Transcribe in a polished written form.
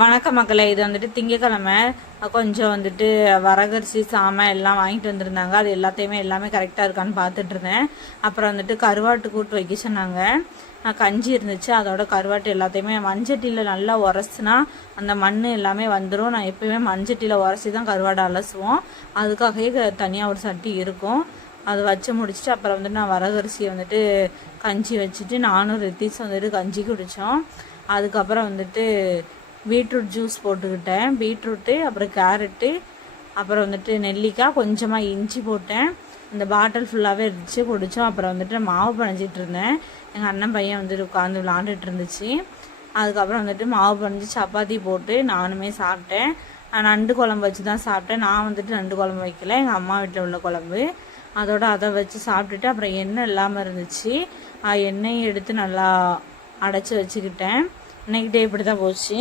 வணக்க மக்களே, இது வந்துட்டு திங்கக்கிழமை கொஞ்சம் வந்துட்டு வரகரிசி சாமை எல்லாம் வாங்கிட்டு வந்திருந்தாங்க. அது எல்லாமே கரெக்டாக இருக்கான்னு பார்த்துட்டு இருந்தேன். அப்புறம் வந்துட்டு கருவாட்டு கூட்டு வைக்க சொன்னாங்க. கஞ்சி இருந்துச்சு, அதோட கருவாட்டு எல்லாத்தையுமே மண்சட்டியில் நல்லா உரசினா அந்த மண் எல்லாமே வந்துடும். நான் எப்பயுமே மண்சட்டியில் உரசி தான் கருவாடை அலசுவோம். அதுக்காகவே தனியாக ஒரு சட்டி இருக்கும். அது வச்சு முடிச்சுட்டு அப்புறம் வந்துட்டு நான் வரகரிசியை வந்துட்டு கஞ்சி வச்சுட்டு நானும் ரித்தீஸ் வந்துட்டு கஞ்சி குடித்தோம். அதுக்கப்புறம் வந்துட்டு பீட்ரூட் ஜூஸ் போட்டுக்கிட்டேன். பீட்ரூட்டு, அப்புறம் கேரட்டு, அப்புறம் வந்துட்டு நெல்லிக்காய், கொஞ்சமாக இஞ்சி போட்டேன். இந்த பாட்டில் ஃபுல்லாகவே இருந்துச்சு, குடித்தோம். அப்புறம் வந்துட்டு மாவு பிணைஞ்சிட்டு இருந்தேன். எங்கள் அண்ணன் பையன் வந்துட்டு உட்காந்து விளாண்டுட்டு இருந்துச்சு. அதுக்கப்புறம் வந்துட்டு மாவு பிணைஞ்சி சப்பாத்தி போட்டு நானுமே சாப்பிட்டேன். நான் நண்டு குழம்பு வச்சு தான் சாப்பிட்டேன். நான் வந்துட்டு நண்டு குழம்பு வைக்கல, எங்கள் அம்மா வீட்டில் உள்ள குழம்பு. அதோட அதை வச்சு சாப்பிட்டுட்டு அப்புறம் எண்ணெய் இல்லாமல் இருந்துச்சு, எண்ணெயை எடுத்து நல்லா அடைச்சி வச்சுக்கிட்டேன். இன்னைக்கு டே இப்படி தான் போச்சு.